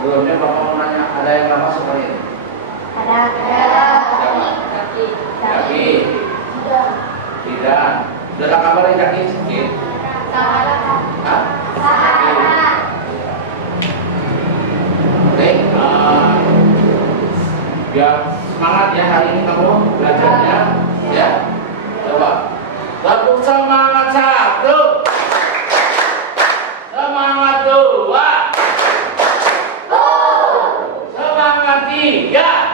Sebelumnya Bapak mau nanya, ada yang lama seperti ini? Ada. Jaki. Tidak. Sudah kabarin Jaki sedikit? Hah? Oke. Biar semangat ya hari ini kamu belajarnya, ya. Coba. Satu semangat, satu. Semangat dua. Semangat tiga.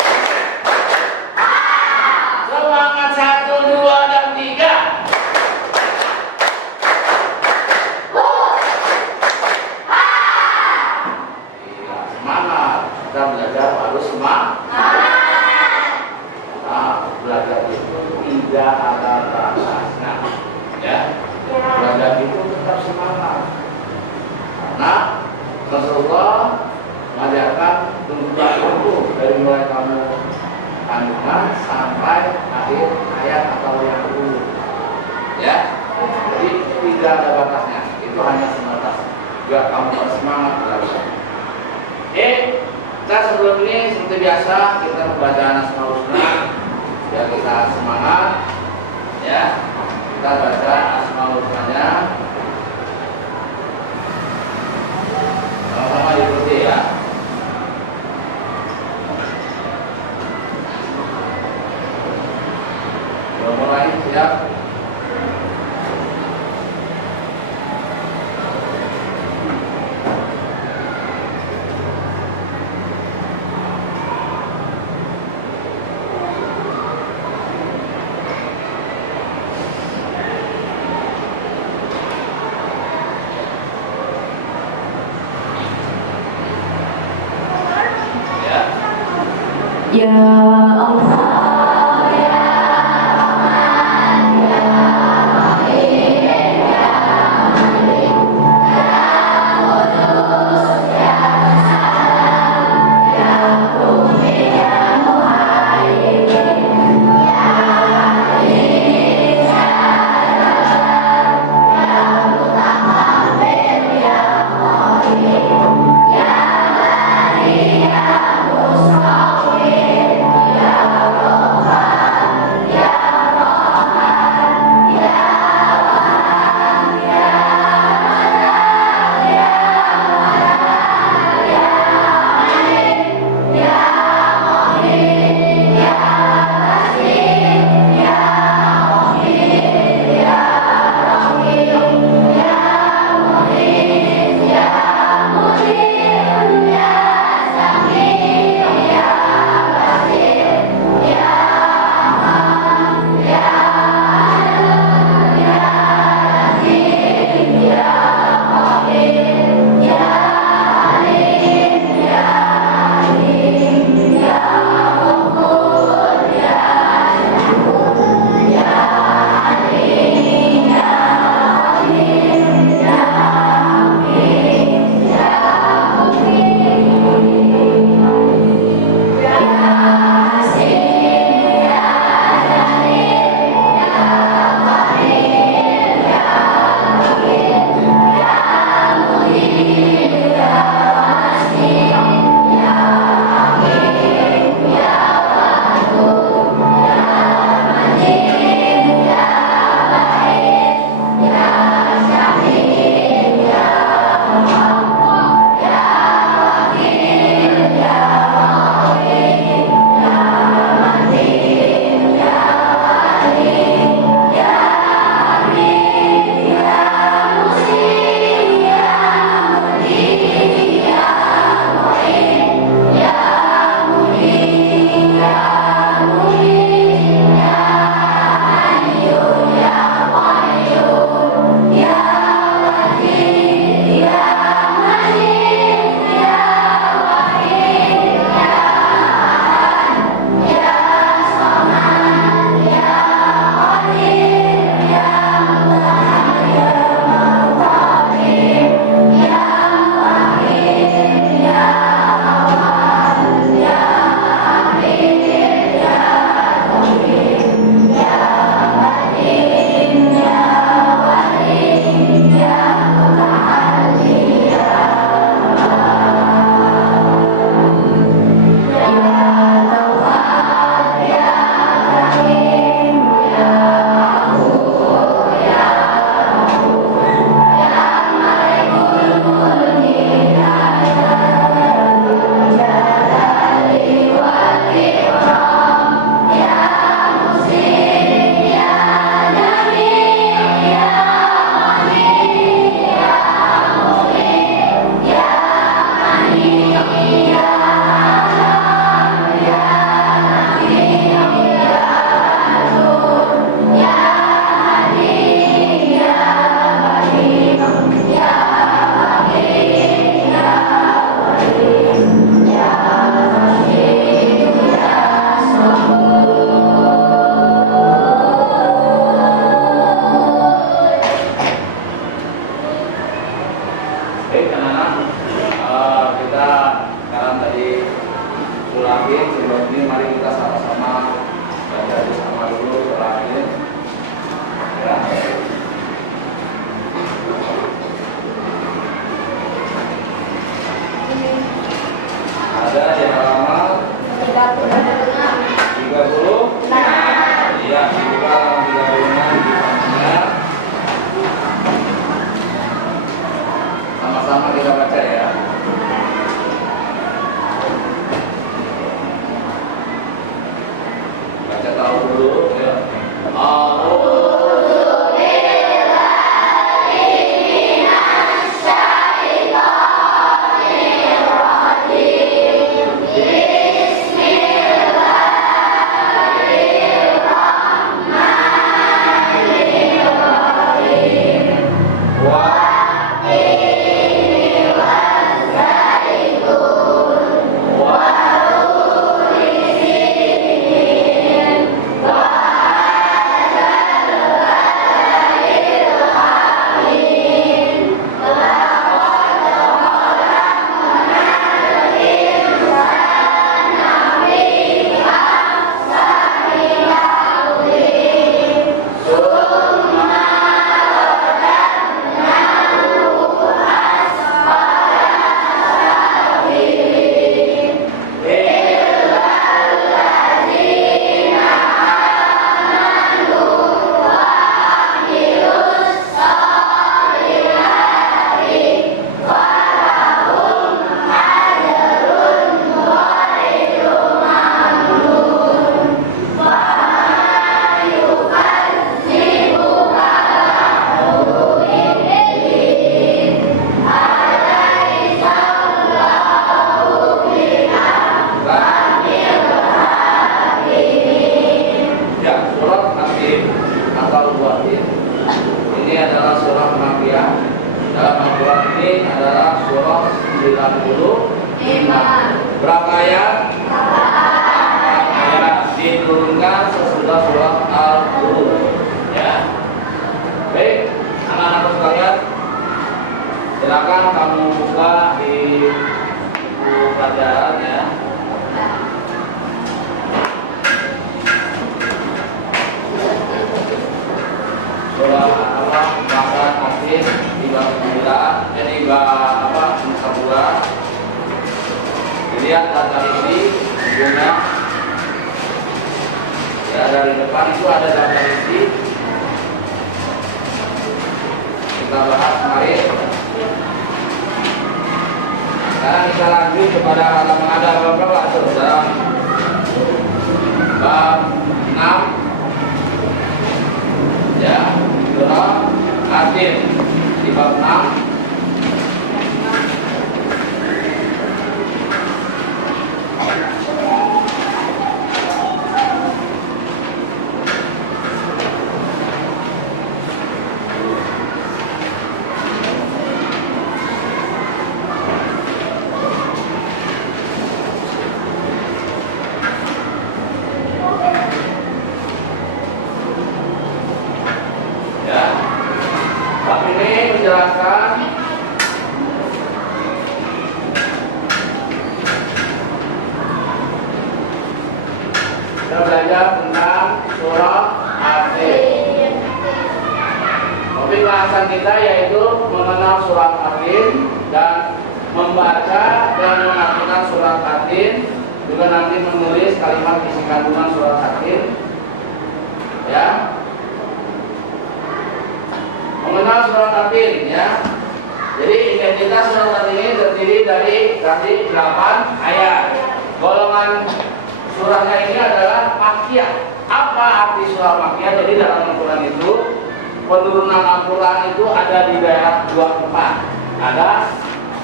Semangat satu, dua, dan tiga. Iya, semangat. Kita belajar harus semangat. Nah, belajar itu tidak ada batasnya, ya. Belajar itu tetap semangat. Karena Rasulullah mengajarkan tuntutan itu dari mulai kamu kandungan sampai akhir ayat atau yang kedua, ya. Jadi tidak ada batasnya, itu hanya sebatas biar kamu bersemangat belajar. Oke, kita sebelum ini seperti biasa kita membaca Asmaul Husna, biar kita semangat, ya. Kita baca Asmaul Husnanya. Sama-sama diikuti ya. Mulai siap. Ya Allah. Ya Ada di halaman 30. Iya, dibuka halaman 36 di bawahnya. Sama-sama kita baca ya. Baca tahu dulu ya. Ini adalah surah Makkiyah. Dalam Al-Quran ini adalah surah 95. Berapa ayat? 4 ayat diturunkan sesudah surah Al-Qur'an. Ya. Baik, anak-anak sekalian, silakan kamu buka di buku pelajaran ya. Surah Al-Baqarah Asin di bab 9, di bab 2. Dilihat data isi bukunya. Ya, dari depan itu ada data isi. Kita bahas kemarin. Sekarang kita lanjut kepada halaman ada berapa saudara? Bab 6. Ya, surah Asin di bab 6. Kita belajar tentang surah Asin. Topik bahasan kita yaitu mengenal surah Asin dan membaca dan mengartikan surah Asin, juga nanti menulis kalimat isi kandungan surah Asin. Ya. Mengenal surah Asin ya. Jadi identitas surah Asin ini terdiri dari 8 ayat. Golongan surahnya ini adalah Makkiyah. Apa arti surah Makkiyah? Jadi dalam Al-Quran itu penurunan Al-Quran itu ada di daerah 2 tempat. Ada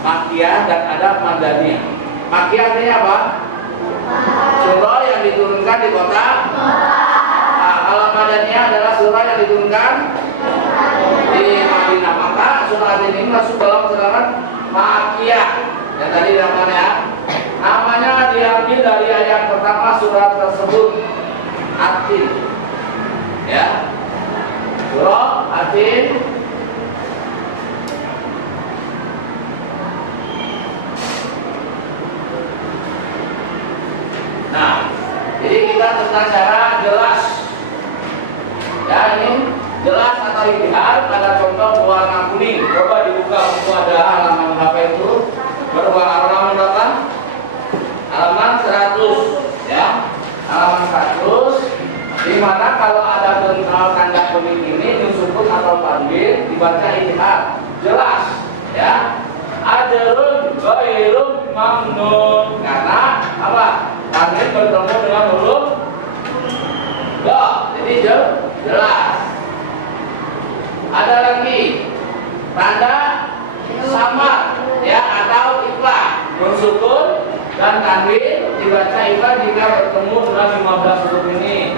Makkiyah dan ada Madaniyah. Makkiyah artinya apa? Surah yang diturunkan di kota. Nah, kalau Madaniyah adalah surah yang diturunkan di Madinah. Maka surah ini masuk dalam surah Makkiyah. Yang tadi namanya diambil dari ayat pertama surat tersebut, Asin. Ya, surah Asin. Nah, jadi kita tentang cara jelas. Ya, ini jelas atau lihat ada contoh warna kuning. Coba dibuka buku ada halaman berapa itu? Berapa halaman berapa? dibaca ijtihad, jelas ya. Ajrun ghairun mamnun, karena apa? Tanwin bertemu dengan huruf do, jadi jelas. Ada lagi tanda samar ya atau ikhlas, nun sukun dan tanwin dibaca ikhlas jika bertemu dengan 15 huruf ini.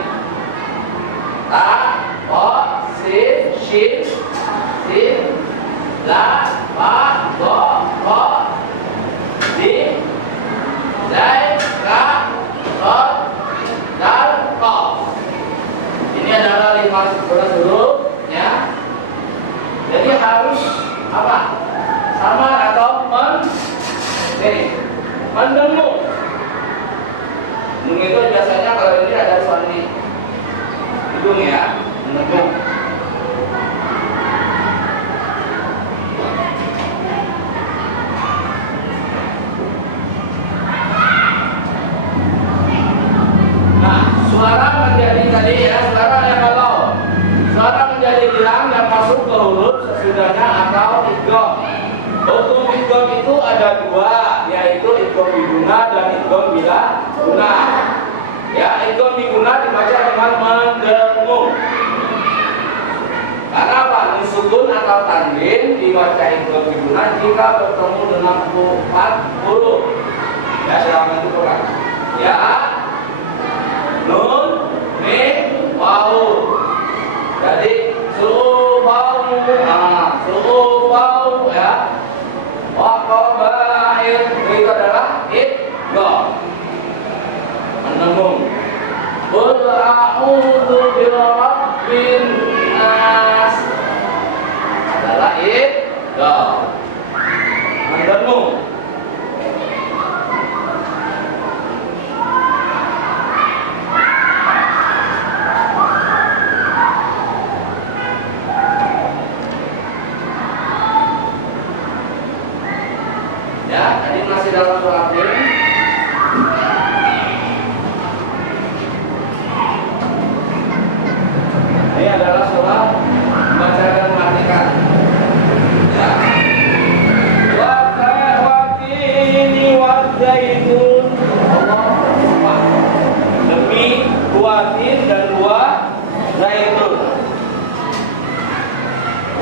Ta, o, sin, shin, sin, la, ba, do, ko, di, dai, ka, sol, dal, ko. Ini adalah 15 huruf ya. Jadi harus apa? Samar atau mendemu. Mendemu itu biasanya kalau ini ada suami hidung ya, mendemu. Nah, suara menjadi tadi ya, suara yang kalau suara menjadi hilang yang masuk ke huruf sesudahnya atau idgham. Hukum idgham itu ada dua, yaitu idgham biguna dan idgham bila guna. Ya, idgham biguna dibaca dengan mendengung. Karena apa? Nun sukun atau tanwin dibaca idgham biguna jika bertemu dengan 4 huruf. Ya, dalam bentuk kan. Ya, nun, mim, waw. Jadi subau, subau ya. Wa qabail itu adalah idgham. Mendengung. Qul a'udzu birabbin nas adalah idgham. Mendengung. Ya, tadi masih dalam surat ini. Ini adalah surat membaca dan mematikan. Ya. Watini wadaitun. Allah demi kuatin dan dua zaitun.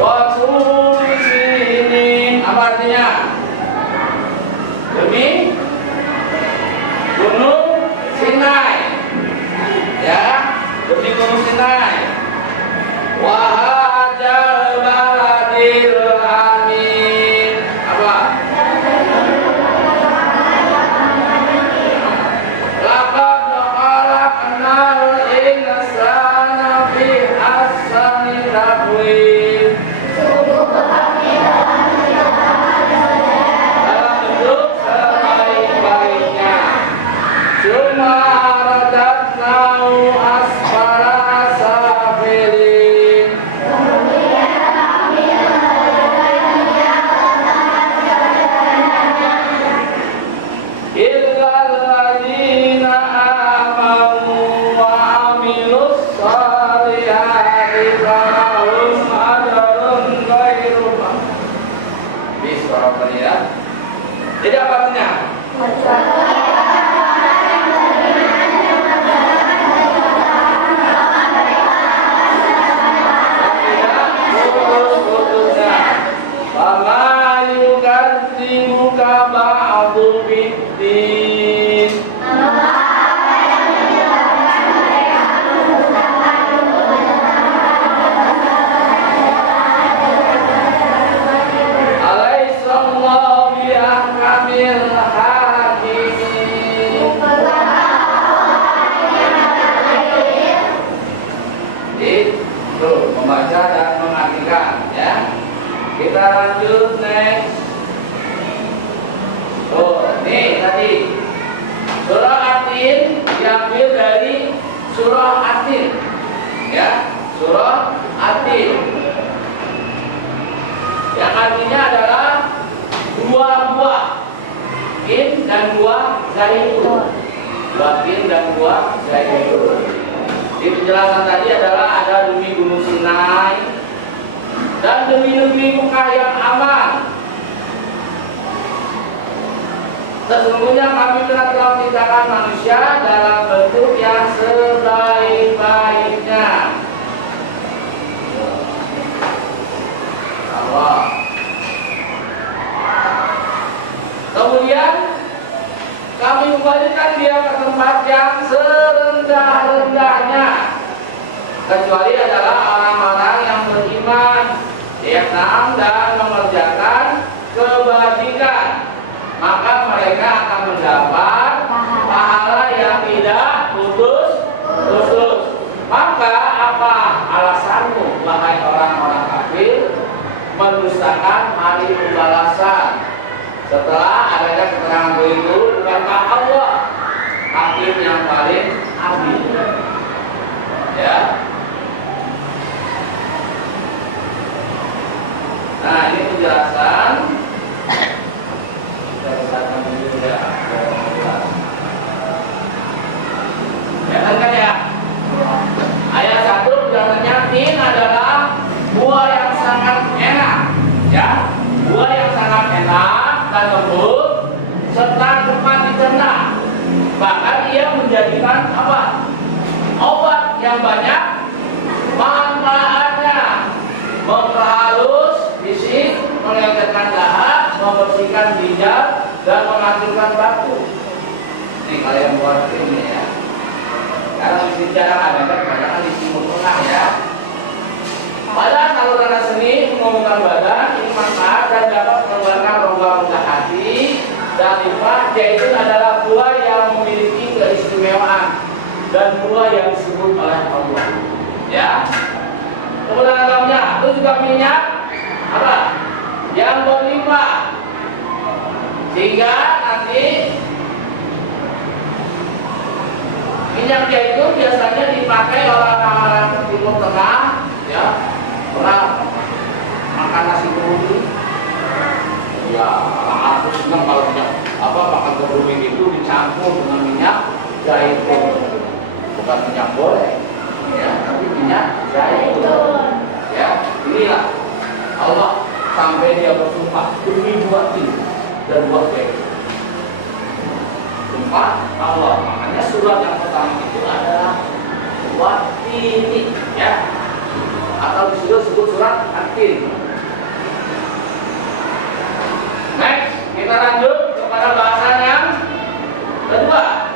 Watur sini apa artinya? Demi Gunung Sinai ya, demi Gunung Sinai. Wahajal baladil amin apa? Laqad khalaqnal insana fi ahsani taqwim. Jadi apa artinya? Fama yukadzibuka ba'du biddin. Alaihissallahu bi'ahkamil hakimin. Itu membaca dan mengartikan ya. Kita lanjut next. Oh, nih tadi surah Atin diambil dari surah Atin, ya, surah Atin. Yang artinya adalah dua buah in dan buah zaitun. Dua in dan buah zaitun. Di penjelasan tadi adalah ada demi Gunung Sinai, dan negeri-negeri Mekah yang aman. Sesungguhnya kami telah menciptakan manusia dalam bentuk yang sebaik-baiknya. Allah. Kemudian kami kembalikan dia ke tempat yang serendah-rendahnya, kecuali adalah orang-orang yang beriman, Vietnam dan mengerjakan kebajikan, maka mereka akan mendapat pahala yang tidak putus. Maka apa alasanmu, wahai orang-orang kafir, mendustakan hari pembalasan setelah adanya keterangan itu? Bukankah Allah hakim yang paling adil? Ya. Nah, ini penjelasan. Kita bacakan dulu ya. Kan ya. Ayat 1 penjelasannya, tin adalah buah yang sangat enak, ya. Buah yang sangat enak dan lembut serta cepat dicerna. Bahkan ia menjadikan apa? Obat yang banyak manfaatnya, memperhalus fisik, mengecatkan dahak, membersihkan ginjal dan menghancurkan batu. Ini kalian buat ini ya. Karena di sini jarang ada, kan kebanyakan di Timur Tengah ya. Pada saluran seni mengumumkan badan, ini manfaat dan dapat mengeluarkan rongga-rongga hati dan limpah. Zaitun adalah buah yang memiliki keistimewaan dan buah yang disebut oleh Allah. Ya. Kemudian agamnya itu juga minyak apa? Yang berlimpah, sehingga nanti minyak zaitun biasanya dipakai orang-orang Timur Tengah, ya. Orang makan nasi kerubi, ya aku senang kalau minyak makan kerubi itu dicampur dengan minyak zaitun, bukan minyak goreng, ya, tapi minyak zaitun. Ya, inilah Allah sampai dia bersumpah demi buah ini dan buah zaitun. Sumpah Allah, makanya surat yang pertama itu adalah buat ini, ya, atau disebut surat At-Tin. Next, kita lanjut kepada bahasan yang kedua.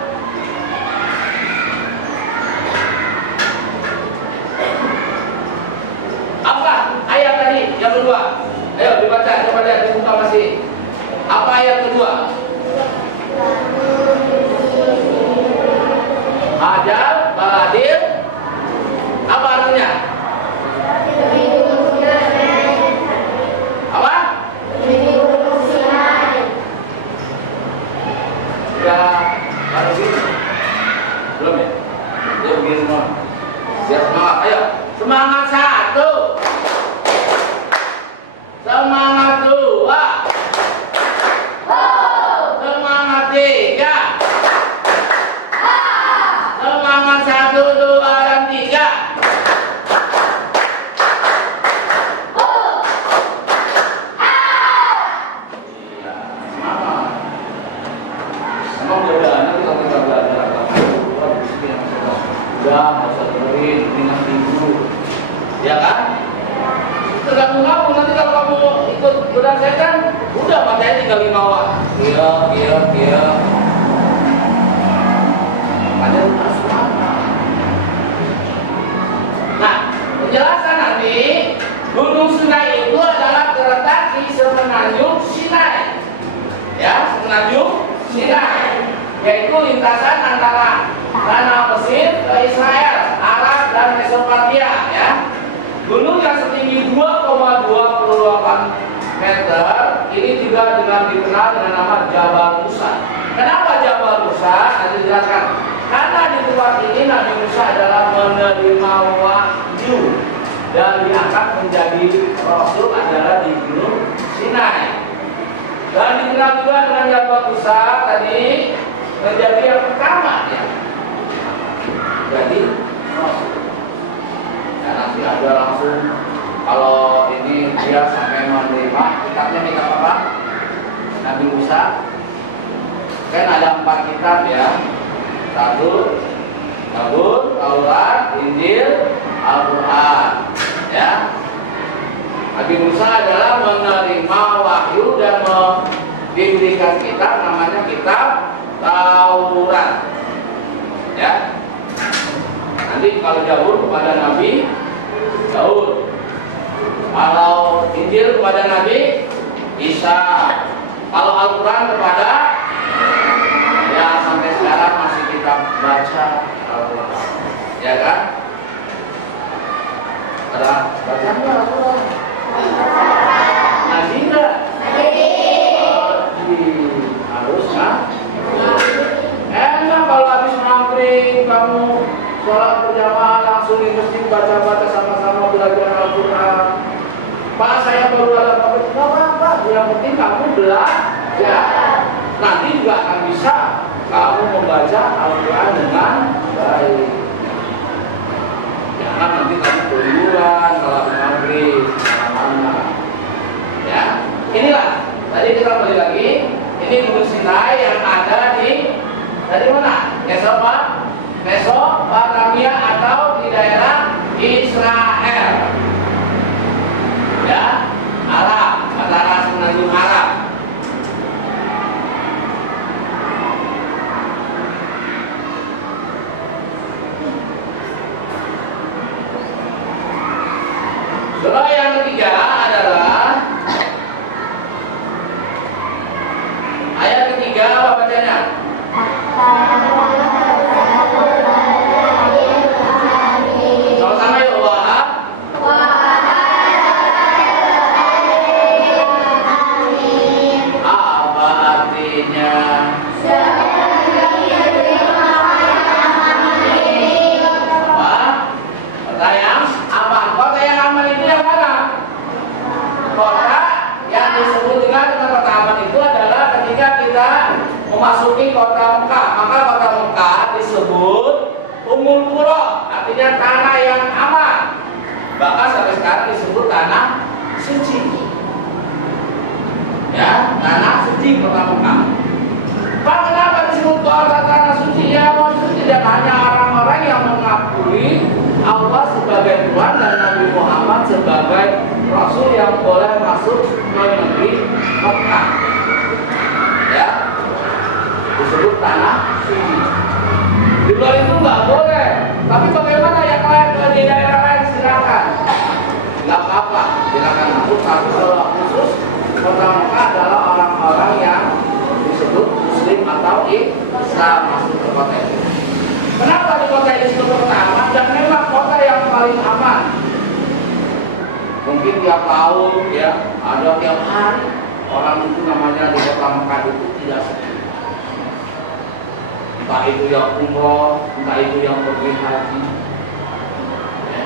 Apa ayat tadi yang kedua? Ayo dibaca, coba lihat, dibuka masih. Apa ayat kedua? Ajal, baladir. Apa artinya? Apa? Sudah baru gini? Belum ya? Belum gini semua. Siap semangat, ayo. Semangat satu. Semangat dua. Semangat tiga. Semangat 1, 2, dan 3. Nggak usah dengerin, dengan tidur, ya kan? Tergantung kamu, nanti kalau kamu ikut godaan setan, udah matanya tinggal 5 watt. Iya. Makanya harus semangat. Nah, penjelasan nanti, Gunung Sinai itu adalah terletak di semenanjung Sinai, ya, semenanjung Sinai, yaitu lintasan antara tanah Mesir ke Israel, Arab dan Mesopotamia, ya. Gunung yang setinggi 2,28 meter ini juga dikenal dengan nama Jabal Musa. Kenapa Jabal Musa? Nanti dijelaskan. Karena di tempat ini Nabi Musa adalah menerima wahyu dan diangkat menjadi rasul adalah di Gunung Sinai. Dan dikenal juga dengan Jabal Musa tadi menjadi yang pertama, ya. Jadi rasul. Dan nanti ada langsung kalau ini dia sampai menerima kitabnya kitab apa? Nabi Musa. Kan ada 4 kitab ya. 1 Zabur, Taurat, Injil, Al-Quran. Ya. Nabi Musa adalah menerima wahyu dan diberikan kitab namanya kitab Taurat. Ya. Nanti kalau Zabur kepada Nabi Daud, kalau Injil kepada Nabi Isa, kalau Al-Quran kepada, ya sampai sekarang masih kita baca Al-Quran, ya kan? Ada baca nggak Al-Quran? Ngaji nggak? Harus kan? Enak kalau habis maghrib kamu sholat berjamaah langsung di masjid baca-baca sama-sama belajar Al-Quran. Pak, saya baru ada apa-apa? Nggak apa-apa, yang penting kamu belajar. Nanti juga akan bisa kamu membaca Al-Quran dengan baik. Jangan nanti kamu keluyuran kalau maghrib mana-mana. Ya, inilah tadi kita kembali lagi. Ini Gunung Sinai yang ada di dari mana? Mesopotamia atau di daerah Israel. Ya, Arab, antara Semenanjung Arab. Surah yang ketiga adalah ayat ketiga, apa bacanya? Sama-sama yuk, apa artinya? Pertanyaan apa? Kota yang aman itu yang mana? Kota yang disebut dengan kota aman itu adalah ketika kita memasuki kota Mekah. Maka kota Mekah disebut Ummul Qura, artinya tanah yang aman. Bahkan sampai sekarang disebut tanah suci. Ya, tanah suci kota Mekah. Pak, kenapa disebut kota tanah suci? Ya, maksudnya tidak hanya orang-orang yang mengakui Allah sebagai Tuhan dan Nabi Muhammad sebagai Rasul yang boleh masuk ke negeri Mekah. Ya, disebut tanah suci. Di luar itu nggak boleh. Tapi bagaimana yang lain di daerah lain silakan. Nggak apa-apa, silakan masuk. Tapi kalau khusus kota Mekah adalah orang-orang yang disebut Muslim atau Islam masuk ke kota itu. Kenapa di kota ini disebut kota aman? Dan memang kota yang paling aman. Mungkin tiap tahun ya ada tiap hari orang itu namanya di kota Mekah itu tidak sepi. Entah itu yang umroh, entah itu yang pergi haji. Ya.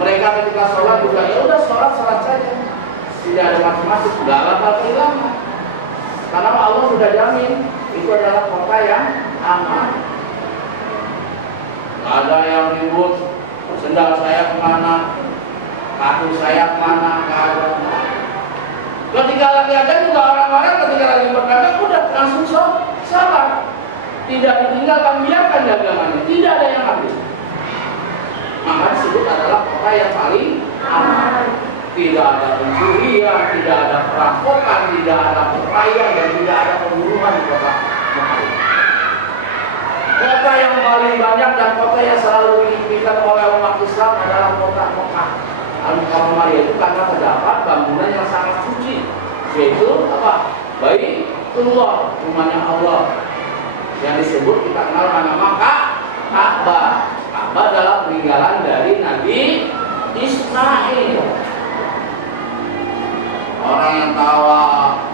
Mereka ketika sholat juga ya udah sholat saja, tidak ada macam-macam, nggak bakal kehilangan. Karena Allah sudah jamin itu adalah kota yang aman. Nggak ada yang ribut, sendal saya kemana, kaki saya kemana, nggak ada. Ketika lagi aja juga orang-orang ketika lagi berdagang udah langsung sholat. Tidak ditinggalkan, biarkan dagangannya, tidak ada yang habis. Maka disebut adalah kota yang paling aman. Tidak ada pencurian, tidak ada perampokan, tidak ada perayaan, dan tidak ada pembunuhan di kota Mekah. Kota yang paling banyak dan kota yang selalu diimpikan oleh umat Islam adalah kota Mekah. Al-Mukarramah, yaitu karena terdapat bangunan yang sangat suci, yaitu apa? Baitullah, rumahnya Allah, yang disebut kita kenal nama Ka'bah. Ka'bah adalah peninggalan dari Nabi Ismail. Orang yang tawaf,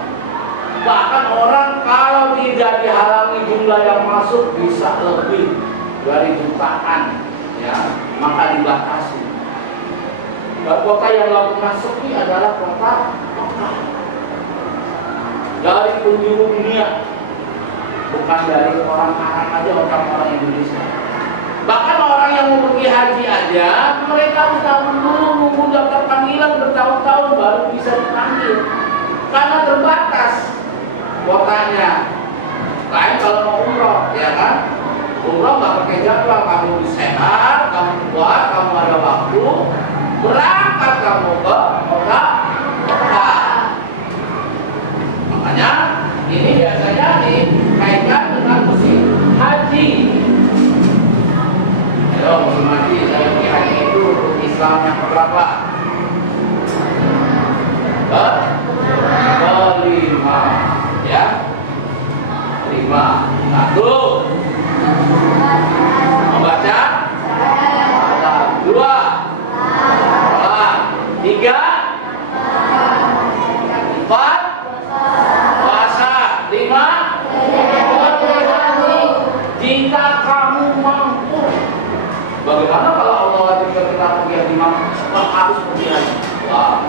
bahkan orang kalau tidak dihalangi jumlah yang masuk bisa lebih dari jutaan, ya, maka dibatasi. Kota yang nggak pernah sepi adalah kota Mekah. Dari penjuru dunia, bukan dari orang Arab aja, orang-orang Indonesia. Bahkan orang yang yang mau pergi haji aja, mereka harus nunggu daftar panggilan bertahun-tahun baru bisa dipanggil. Karena terbatas kuotanya. Lain kalau mau umroh, ya kan? Umroh nggak pakai jadwal, kamu sehat, kamu kuat, kamu ada waktu, berangkat kamu ke kota. Makanya ini biasanya dikaitkan dengan musim haji. Ayo musim haji, saya pergi haji itu Islam yang berapa? Kelima, ya. 5. 1. Membaca. 2. 3. 4. Puasa. 5. Jika kamu mampu. Bagaimana kalau Allah wajibkan kita pergi haji mampu? Harus pergi haji. Wah.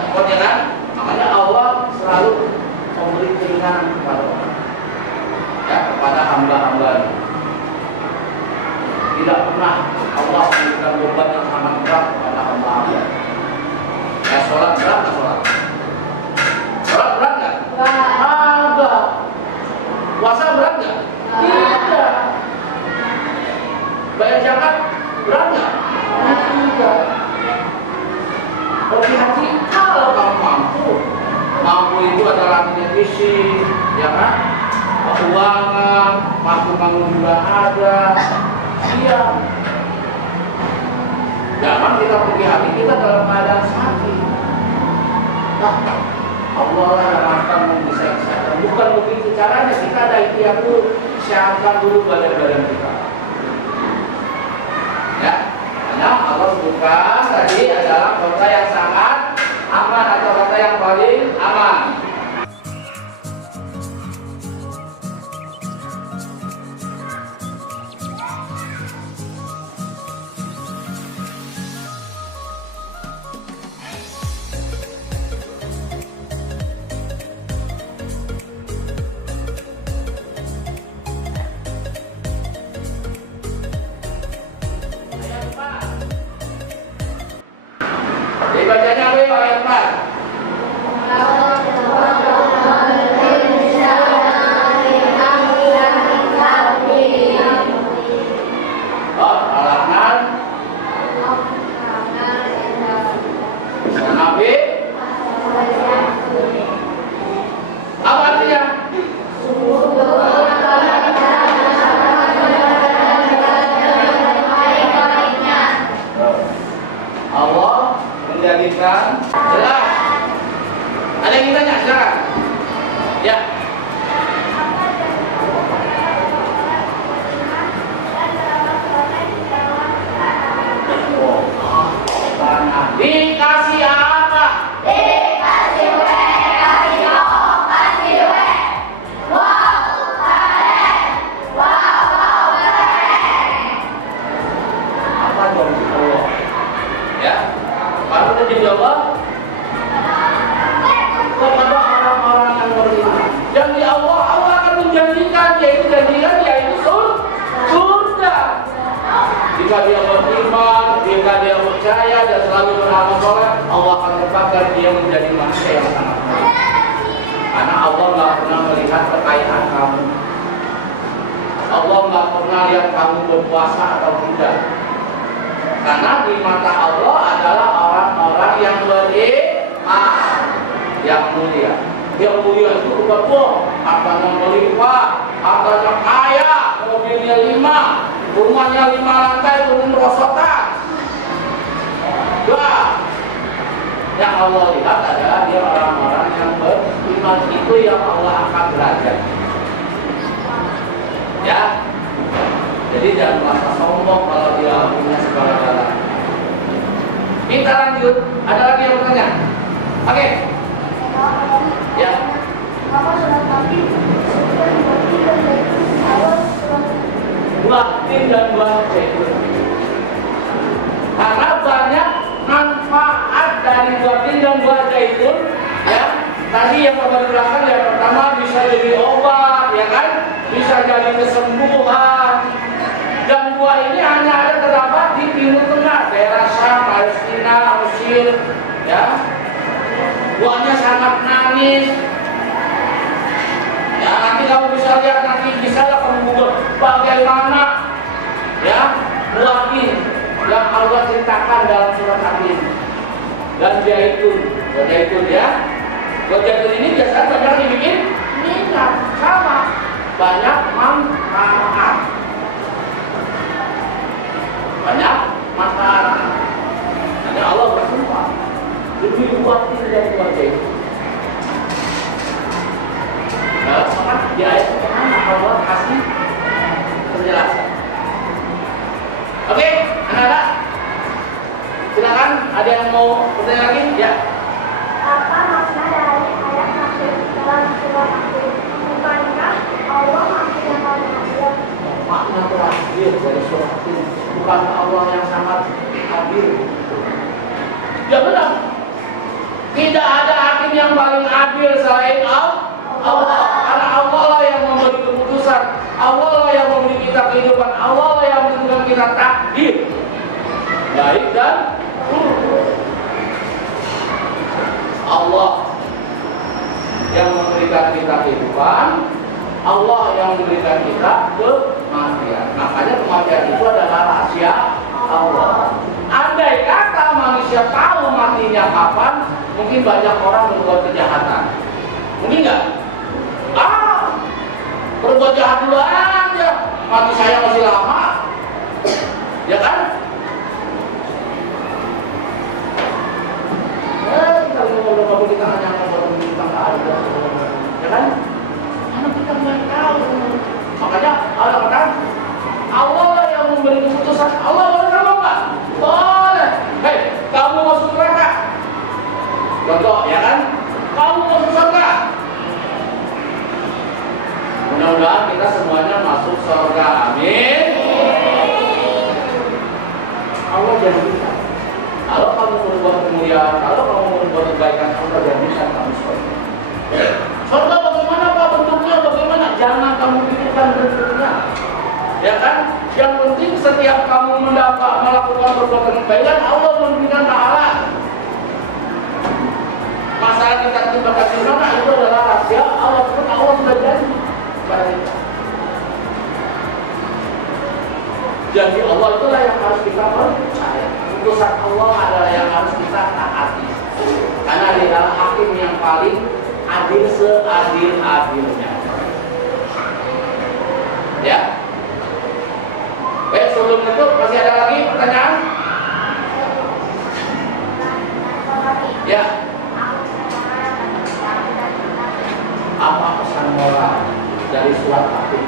Repot ya kan? Makanya Allah selalu memberi keringanan kepada orang. Ya, kepada hamba-hamba. Tidak pernah Allah memberikan beban yang sangat berat kepada hamba-hamba. Ya, sholat berat nggak sholat? Sholat berat nggak? Enggak. Puasa berat nggak? Tidak. Bayar zakat berat nggak? Tidak. Pergi haji kalau kamu mampu. Mampu itu adalah visi, ya kan? Keuangan, mampu bangun juga ada. Siap. Jangan kita pergi haji kita dalam keadaan sakit. Nah, Allah lah yang akan bisa kesehatan. Bukan begitu caranya. Kita ada ikhtiar dulu, sehatkan dulu badan-badan kita. Ya, hanya Allah sebutkan tadi adalah kota yang sangat aman atau kota yang paling aman. Dibacanya apa ya ayat 4? Al-Rahman Nabi apa artinya? Allah menjadikan jelas. Ada yang ditanya sekarang? Ya. Dikasih apa? Dikasih W, kasih O, kasih W. Wow, keren. Wow, keren. Apa janji Allah? Ya. Kalau kita janji Allah kepada orang-orang yang beriman. Janji Allah, Allah akan menjanjikan, yaitu janjikan yaitu surga. Jika dia beriman, jika dia percaya dan selalu beramal soleh, Allah akan tetapkan dia menjadi manusia yang sangat baik. Karena Allah nggak pernah melihat kekayaan kamu. Allah nggak pernah lihat kamu berpuasa atau tidak. Karena di mata Allah adalah orang-orang yang beriman, yang mulia. Yang mulia itu bukan hartanya melimpah, hartanya kaya, mobilnya 5, rumahnya 5 lantai, turun merosotan. Yang Allah lihat adalah dia orang-orang yang beriman, itu yang Allah angkat derajat. Ya, jadi jangan merasa sombong kalau dia punya segala-galanya. Kita lanjut, ada lagi yang bertanya? Oke. Ya. Buah tin dan buah zaitun. Karena banyak manfaat dari buah tin dan buah zaitun. Ya. Tadi yang pertama dijelaskan, yang pertama bisa jadi obat, ya kan? Bisa jadi kesembuhan. Dan buah ini hanya ada buahnya sangat nangis. Ya, nanti kamu bisa lihat, nanti bisa lah kamu google bagaimana ya buah ini yang Allah ceritakan dalam surat Al-Amin. Dan zaitun ya. Buah zaitun ini biasanya banyak dibikin minyak sama banyak manfaat. Banyak manfaat. Hanya Allah bersumpah lebih kuat dari buah zaitun. Nah, maka di ayat pertama Allah kasih penjelasan. Oke, anak-anak, silakan. Ada yang mau bertanya lagi? Ya. Apa makna dari ayat akhir dalam surat Al-Amin? Bukankah Allah maksud yang paling adil? Makna terakhir dari surat Al-Amin, bukan Allah yang sangat adil. Ya benar. Tidak ada hakim yang paling adil selain Allah. Karena Allah lah yang memberi keputusan, Allah lah yang memberi kita kehidupan, Allah lah yang menentukan kita takdir baik dan buruk. Allah yang memberikan kita kehidupan, Allah yang memberikan kita kematian. Makanya kematian itu adalah rahasia Allah. Andai kata manusia tahu matinya kapan, mungkin banyak orang berbuat kejahatan. Mungkin nggak? Berbuat jahat dulu aja, mati saya masih lama, ya kan? Kita ngomong kita hanya ngomong tentang keadilan, ya kan? Karena kita nggak tahu. Makanya Allah kata, Allah yang memberi keputusan. Allah boleh sama nggak? Boleh. Hei, kamu masuk neraka, contoh, ya kan? Kamu masuk surga. Mudah-mudahan kita semuanya masuk surga. Amin. Allah janjikan, kalau kamu berbuat kemuliaan, kalau kamu berbuat kebaikan, Allah janjikan kamu surga. Surga bagaimana Pak bentuknya? Bagaimana? Jangan kamu pikirkan bentuknya, ya kan? Yang penting setiap kamu melakukan perbuatan kebaikan, Allah memberikan pahala. Masalah kita dibakar di mana itu adalah rahasia Allah. Allah sudah janji. Janji Allah itulah yang harus kita percaya. Putusan Allah adalah yang harus kita taati. Karena dia adalah hakim yang paling adil seadil-adilnya. Ya. Baik, sebelum itu masih ada lagi pertanyaan? Ya. Apa pesan moral dari surat Al-Amin?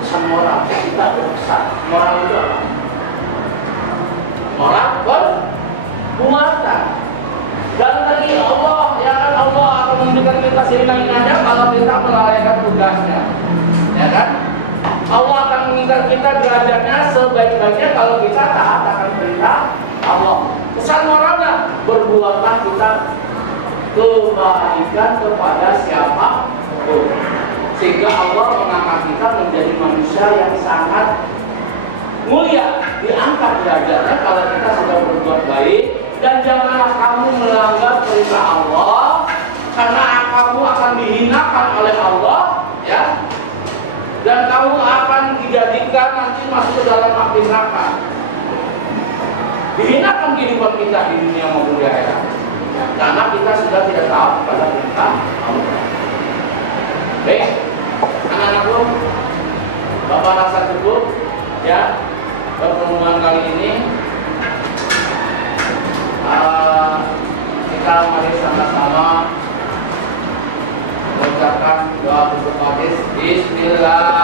Pesan moral kita berpesan. Moral itu apa? Moral perbuatan. Dan tadi Allah, ya kan, Allah akan memberikan kita seringan-ringannya kalau kita melalaikan tugasnya, ya kan? Allah akan mengingat kita derajatnya sebaik-baiknya kalau kita taat akan perintah Allah. Pesan moralnya, berbuatlah kita kebaikan kepada siapapun, sehingga Allah mengangkat kita menjadi manusia yang sangat mulia, diangkat derajatnya kalau kita sudah berbuat baik. Dan janganlah kamu melanggar perintah Allah, karena kamu akan dihinakan oleh Allah, ya. Dan kamu akan dijadikan nanti masuk ke dalam api neraka. Dihinakan kehidupan kita di dunia maupun di akhirat, karena kita sudah tidak taat pada perintah Allah. Baik, anak-anakku, Bapak rasa cukup ya pertemuan kali ini. Kita mari sama-sama mengucapkan doa berdoa. Bismillah.